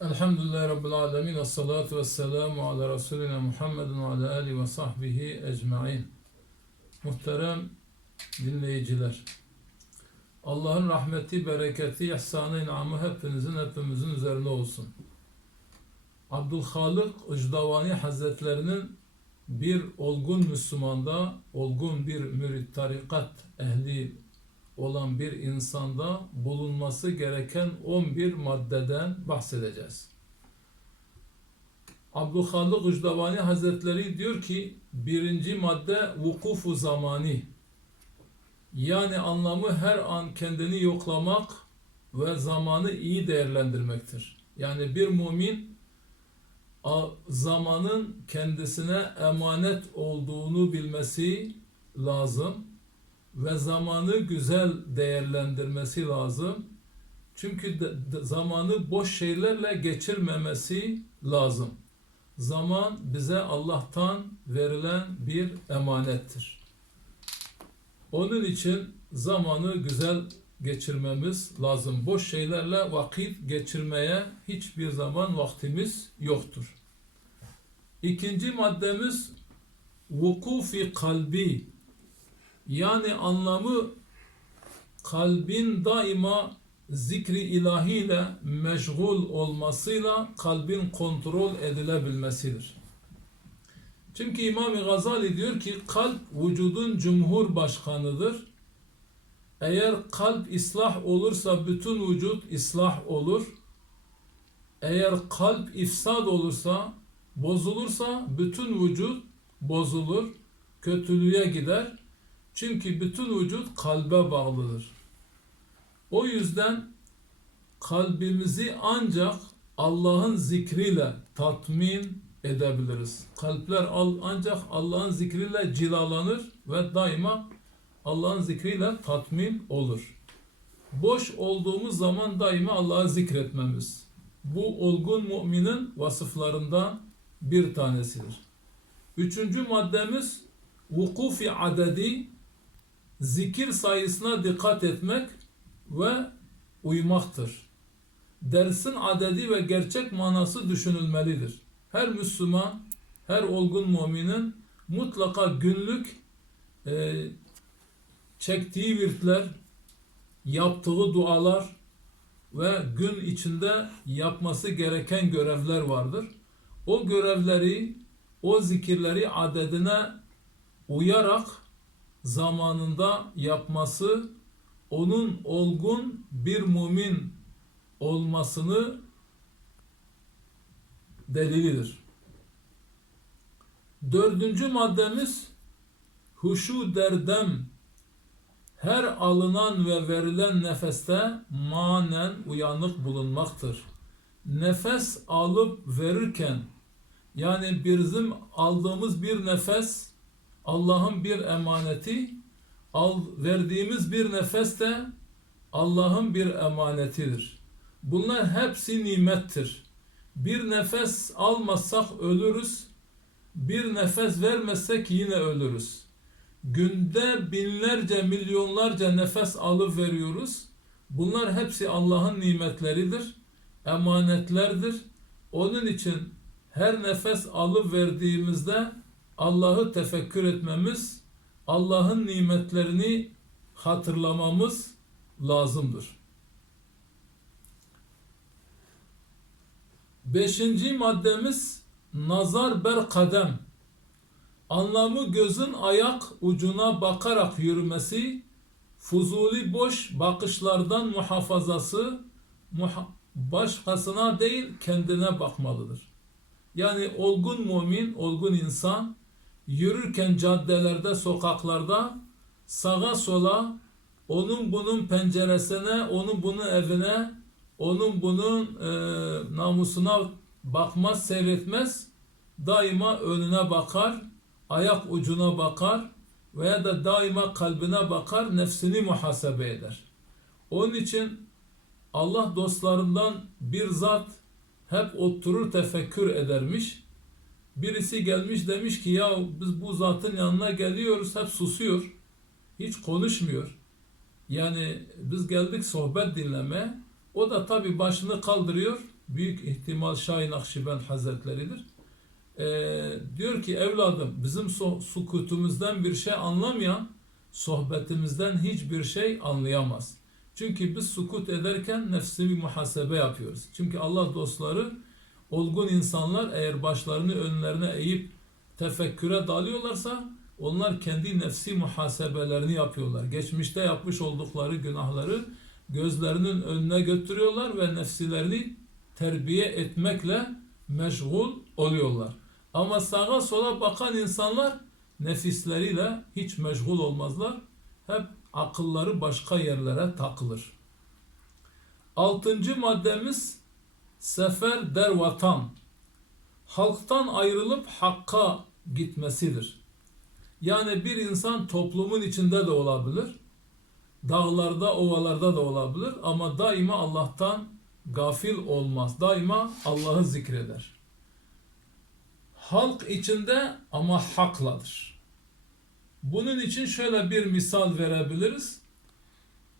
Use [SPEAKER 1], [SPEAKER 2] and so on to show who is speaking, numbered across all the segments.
[SPEAKER 1] Elhamdülillahi Rabbil Alemin. Ve salatu ve selamu ala Resulina Muhammedin ve ala alihi ve sahbihi ecma'in. Muhterem dinleyiciler. Allah'ın rahmeti, bereketi, ihsanı, inamı hepinizin, hepimizin üzerine olsun. Abdülhalik Icdavani Hazretlerinin bir olgun Müslümanda, olgun bir mürit tarikat ehli olan bir insanda bulunması gereken 11 maddeden bahsedeceğiz. Abdülhalik Ucdavani Hazretleri diyor ki birinci madde vukufu zamani yani anlamı her an kendini yoklamak ve zamanı iyi değerlendirmektir. Yani bir mümin zamanın kendisine emanet olduğunu bilmesi lazım ve zamanı güzel değerlendirmesi lazım. Çünkü de- de- zamanı boş şeylerle geçirmemesi lazım. Zaman bize Allah'tan verilen bir emanettir. Onun için zamanı güzel geçirmemiz lazım. Boş şeylerle vakit geçirmeye hiçbir zaman vaktimiz yoktur. İkinci maddemiz vukufi kalbi yani anlamı kalbin daima zikri ilahiyle meşgul olmasıyla kalbin kontrol edilebilmesidir. Çünkü İmam Gazali diyor ki kalp vücudun cumhurbaşkanıdır. Eğer kalp ıslah olursa bütün vücut ıslah olur. Eğer kalp ifsad olursa, bozulursa bütün vücut bozulur, kötülüğe gider. Çünkü bütün vücut kalbe bağlıdır. O yüzden kalbimizi ancak Allah'ın zikriyle tatmin edebiliriz. Kalpler al- ancak Allah'ın zikriyle cilalanır ve daima Allah'ın zikriyle tatmin olur. Boş olduğumuz zaman daima Allah'ı zikretmemiz. Bu olgun müminin vasıflarından bir tanesidir. Üçüncü maddemiz vukufi adedi zikir sayısına dikkat etmek ve uymaktır. Dersin adedi ve gerçek manası düşünülmelidir. Her Müslüman, her olgun müminin mutlaka günlük e, çektiği virtler, yaptığı dualar ve gün içinde yapması gereken görevler vardır. O görevleri, o zikirleri adedine uyarak zamanında yapması onun olgun bir mümin olmasını delilidir. Dördüncü maddemiz huşu derdem her alınan ve verilen nefeste manen uyanık bulunmaktır. Nefes alıp verirken yani bizim aldığımız bir nefes Allah'ın bir emaneti, al, verdiğimiz bir nefes de Allah'ın bir emanetidir. Bunlar hepsi nimettir. Bir nefes almazsak ölürüz, bir nefes vermezsek yine ölürüz. Günde binlerce, milyonlarca nefes alıp veriyoruz. Bunlar hepsi Allah'ın nimetleridir, emanetlerdir. Onun için her nefes alıp verdiğimizde Allah'ı tefekkür etmemiz, Allah'ın nimetlerini hatırlamamız lazımdır. Beşinci maddemiz nazar ber kadem. Anlamı gözün ayak ucuna bakarak yürümesi, fuzuli boş bakışlardan muhafazası, muha- başkasına değil kendine bakmalıdır. Yani olgun mümin, olgun insan yürürken caddelerde, sokaklarda sağa sola onun bunun penceresine, onun bunun evine, onun bunun e, namusuna bakmaz, seyretmez. Daima önüne bakar, ayak ucuna bakar veya da daima kalbine bakar, nefsini muhasebe eder. Onun için Allah dostlarından bir zat hep oturur tefekkür edermiş. Birisi gelmiş demiş ki ya biz bu zatın yanına geliyoruz hep susuyor. Hiç konuşmuyor. Yani biz geldik sohbet dinleme. O da tabi başını kaldırıyor. büyük ihtimal Şahin Akşibend Hazretleri'dir. Ee, diyor ki evladım bizim so- sukutumuzdan bir şey anlamayan sohbetimizden hiçbir şey anlayamaz. Çünkü biz sukut ederken nefsi bir muhasebe yapıyoruz. Çünkü Allah dostları olgun insanlar eğer başlarını önlerine eğip tefekküre dalıyorlarsa onlar kendi nefsi muhasebelerini yapıyorlar. Geçmişte yapmış oldukları günahları gözlerinin önüne götürüyorlar ve nefsilerini terbiye etmekle meşgul oluyorlar. Ama sağa sola bakan insanlar nefisleriyle hiç meşgul olmazlar. Hep akılları başka yerlere takılır. Altıncı maddemiz sefer der vatan. Halktan ayrılıp hakka gitmesidir. Yani bir insan toplumun içinde de olabilir. Dağlarda, ovalarda da olabilir ama daima Allah'tan gafil olmaz. Daima Allah'ı zikreder. Halk içinde ama hakladır. Bunun için şöyle bir misal verebiliriz.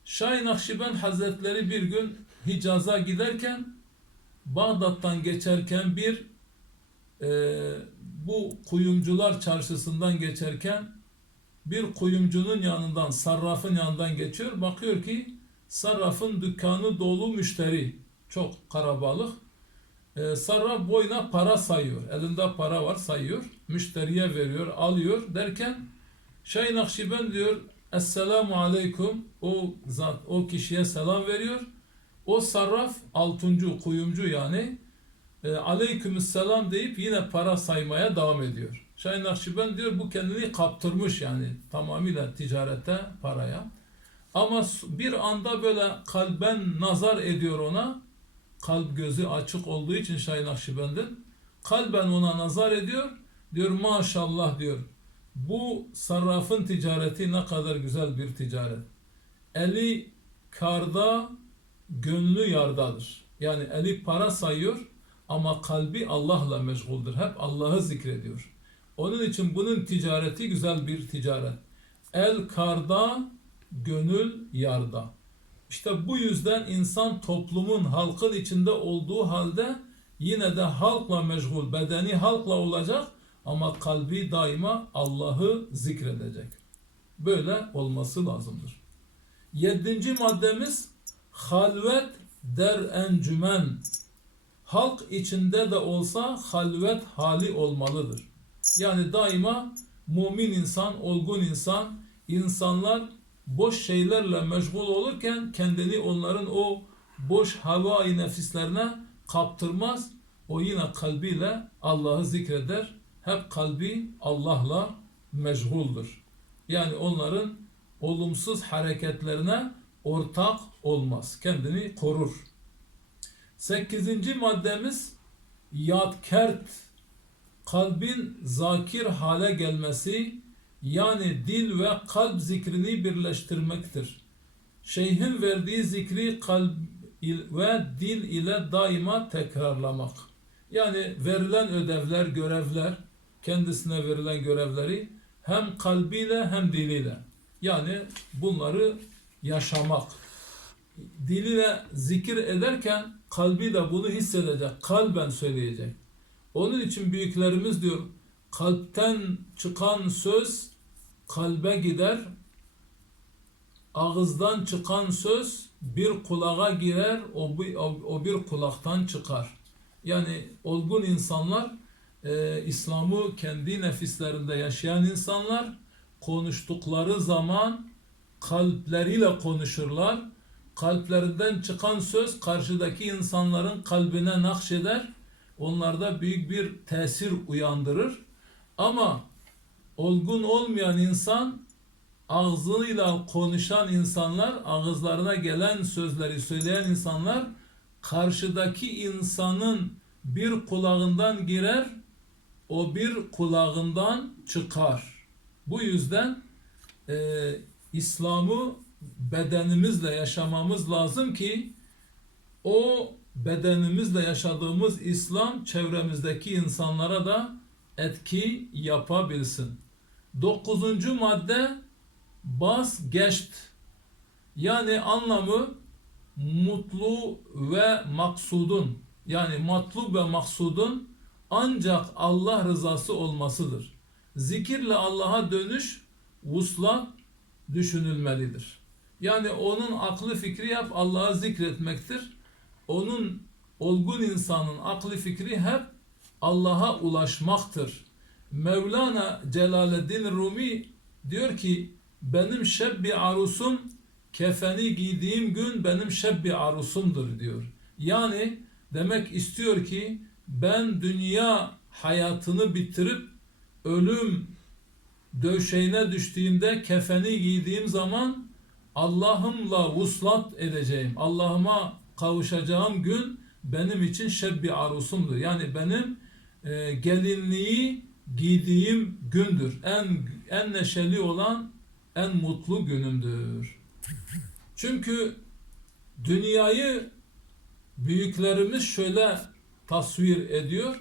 [SPEAKER 1] Şahin Nakşibend Hazretleri bir gün Hicaz'a giderken Bağdat'tan geçerken bir e, bu kuyumcular çarşısından geçerken bir kuyumcunun yanından, sarrafın yanından geçiyor. Bakıyor ki sarrafın dükkanı dolu müşteri. Çok karabalık. E, sarraf boyuna para sayıyor. Elinde para var sayıyor. Müşteriye veriyor, alıyor derken Şeyh Nakşibend diyor Esselamu Aleyküm o zat o kişiye selam veriyor. O sarraf altuncu, kuyumcu yani e, aleykümselam deyip yine para saymaya devam ediyor. Şahin Nakşibend diyor bu kendini kaptırmış yani tamamıyla ticarete, paraya. Ama bir anda böyle kalben nazar ediyor ona. Kalp gözü açık olduğu için Şahin Nakşibend'in kalben ona nazar ediyor. Diyor maşallah diyor. Bu sarrafın ticareti ne kadar güzel bir ticaret. Eli karda, gönlü yardadır. Yani eli para sayıyor ama kalbi Allah'la meşguldür. Hep Allah'ı zikrediyor. Onun için bunun ticareti güzel bir ticaret. El karda, gönül yarda. İşte bu yüzden insan toplumun, halkın içinde olduğu halde yine de halkla meşgul, bedeni halkla olacak ama kalbi daima Allah'ı zikredecek. Böyle olması lazımdır. Yedinci maddemiz halvet der encümen. Halk içinde de olsa halvet hali olmalıdır. Yani daima mümin insan, olgun insan, insanlar boş şeylerle meşgul olurken kendini onların o boş havai nefislerine kaptırmaz. O yine kalbiyle Allah'ı zikreder. Hep kalbi Allah'la meşguldür. Yani onların olumsuz hareketlerine ortak olmaz. Kendini korur. Sekizinci maddemiz yadkert kalbin zakir hale gelmesi yani dil ve kalp zikrini birleştirmektir. Şeyhin verdiği zikri kalp ve dil ile daima tekrarlamak. Yani verilen ödevler, görevler, kendisine verilen görevleri hem kalbiyle hem diliyle. Yani bunları yaşamak. Diliyle zikir ederken kalbi de bunu hissedecek, kalben söyleyecek. Onun için büyüklerimiz diyor, kalpten çıkan söz kalbe gider, ağızdan çıkan söz bir kulağa girer, o bir, o, bir kulaktan çıkar. Yani olgun insanlar, e, İslam'ı kendi nefislerinde yaşayan insanlar, konuştukları zaman kalpleriyle konuşurlar. Kalplerinden çıkan söz karşıdaki insanların kalbine nakşeder. Onlarda büyük bir tesir uyandırır. Ama olgun olmayan insan ağzıyla konuşan insanlar, ağızlarına gelen sözleri söyleyen insanlar karşıdaki insanın bir kulağından girer, o bir kulağından çıkar. Bu yüzden e, İslam'ı bedenimizle yaşamamız lazım ki o bedenimizle yaşadığımız İslam çevremizdeki insanlara da etki yapabilsin. Dokuzuncu madde bas geçt yani anlamı mutlu ve maksudun Yani matlub ve maksudun ancak Allah rızası olmasıdır. Zikirle Allah'a dönüş vuslat düşünülmelidir. Yani onun aklı fikri yap Allah'ı zikretmektir. Onun olgun insanın aklı fikri hep Allah'a ulaşmaktır. Mevlana Celaleddin Rumi diyor ki benim şebbi arusum kefeni giydiğim gün benim şebbi arusumdur diyor. Yani demek istiyor ki ben dünya hayatını bitirip ölüm döşeğine düştüğümde kefeni giydiğim zaman Allah'ımla vuslat edeceğim. Allah'ıma kavuşacağım gün benim için şebbi arusumdur. Yani benim e, gelinliği giydiğim gündür. En en neşeli olan en mutlu günümdür. Çünkü dünyayı büyüklerimiz şöyle tasvir ediyor.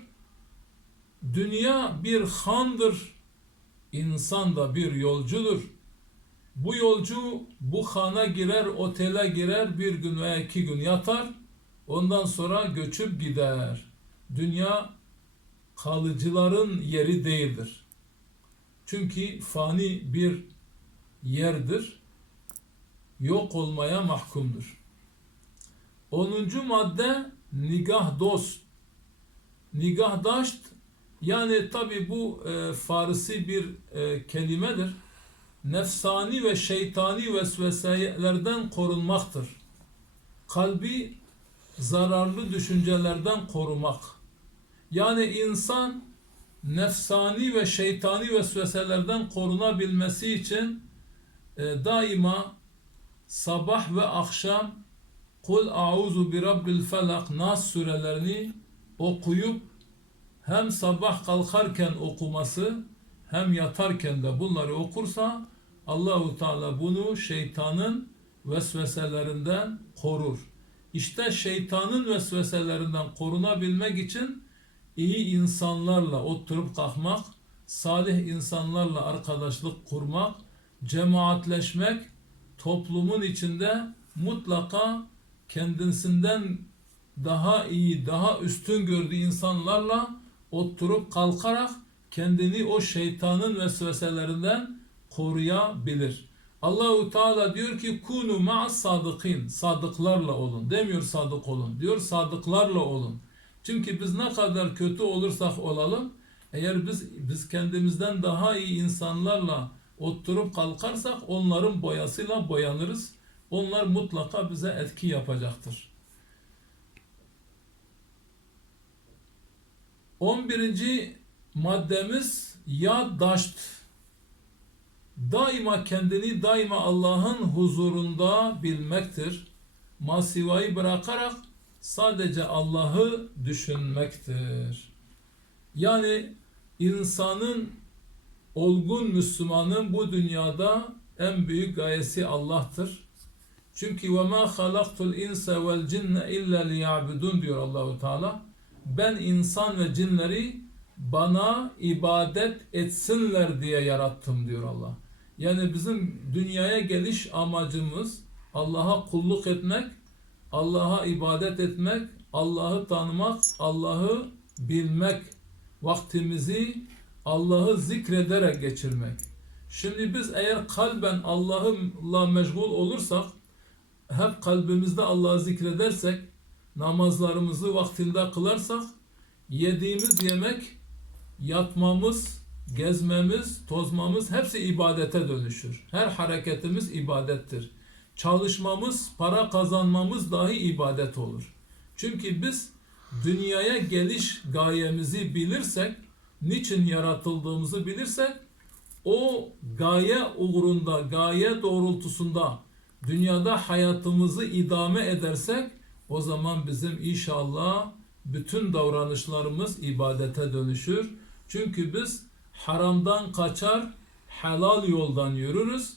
[SPEAKER 1] Dünya bir handır, insan da bir yolcudur. Bu yolcu bu hana girer, otele girer, bir gün veya iki gün yatar, ondan sonra göçüp gider. Dünya kalıcıların yeri değildir. Çünkü fani bir yerdir, yok olmaya mahkumdur. 10. madde nigah dost. Nigahdaşt yani tabi bu e, Farisi bir e, kelimedir. Nefsani ve şeytani vesveselerden korunmaktır. Kalbi zararlı düşüncelerden korumak. Yani insan nefsani ve şeytani vesveselerden korunabilmesi için e, daima sabah ve akşam Kul a'uzu bi rabbil felak Nas surelerini okuyup hem sabah kalkarken okuması hem yatarken de bunları okursa Allahu Teala bunu şeytanın vesveselerinden korur. İşte şeytanın vesveselerinden korunabilmek için iyi insanlarla oturup kalkmak, salih insanlarla arkadaşlık kurmak, cemaatleşmek, toplumun içinde mutlaka kendisinden daha iyi, daha üstün gördüğü insanlarla oturup kalkarak kendini o şeytanın vesveselerinden koruyabilir. Allahu Teala diyor ki kunu ma'as sadıkin. Sadıklarla olun. Demiyor sadık olun. Diyor sadıklarla olun. Çünkü biz ne kadar kötü olursak olalım eğer biz biz kendimizden daha iyi insanlarla oturup kalkarsak onların boyasıyla boyanırız. Onlar mutlaka bize etki yapacaktır. 11. maddemiz yaddaşt. Daima kendini daima Allah'ın huzurunda bilmektir. Masivayı bırakarak sadece Allah'ı düşünmektir. Yani insanın olgun Müslümanın bu dünyada en büyük gayesi Allah'tır. Çünkü ve ma halaktul insa vel cinne illa liya'budun diyor Allahu Teala. Ben insan ve cinleri bana ibadet etsinler diye yarattım diyor Allah. Yani bizim dünyaya geliş amacımız Allah'a kulluk etmek, Allah'a ibadet etmek, Allah'ı tanımak, Allah'ı bilmek, vaktimizi Allah'ı zikrederek geçirmek. Şimdi biz eğer kalben Allah'la meşgul olursak, hep kalbimizde Allah'ı zikredersek, namazlarımızı vaktinde kılarsak, yediğimiz yemek, yatmamız, gezmemiz, tozmamız hepsi ibadete dönüşür. Her hareketimiz ibadettir. Çalışmamız, para kazanmamız dahi ibadet olur. Çünkü biz dünyaya geliş gayemizi bilirsek, niçin yaratıldığımızı bilirsek, o gaye uğrunda, gaye doğrultusunda dünyada hayatımızı idame edersek o zaman bizim inşallah bütün davranışlarımız ibadete dönüşür. Çünkü biz haramdan kaçar, helal yoldan yürürüz.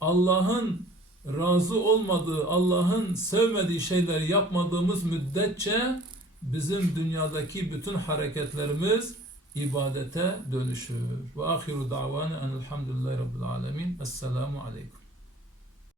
[SPEAKER 1] Allah'ın razı olmadığı, Allah'ın sevmediği şeyleri yapmadığımız müddetçe bizim dünyadaki bütün hareketlerimiz ibadete dönüşür. Ve ahiru davana enelhamdülillahi rabbil alemin. Esselamu aleyküm.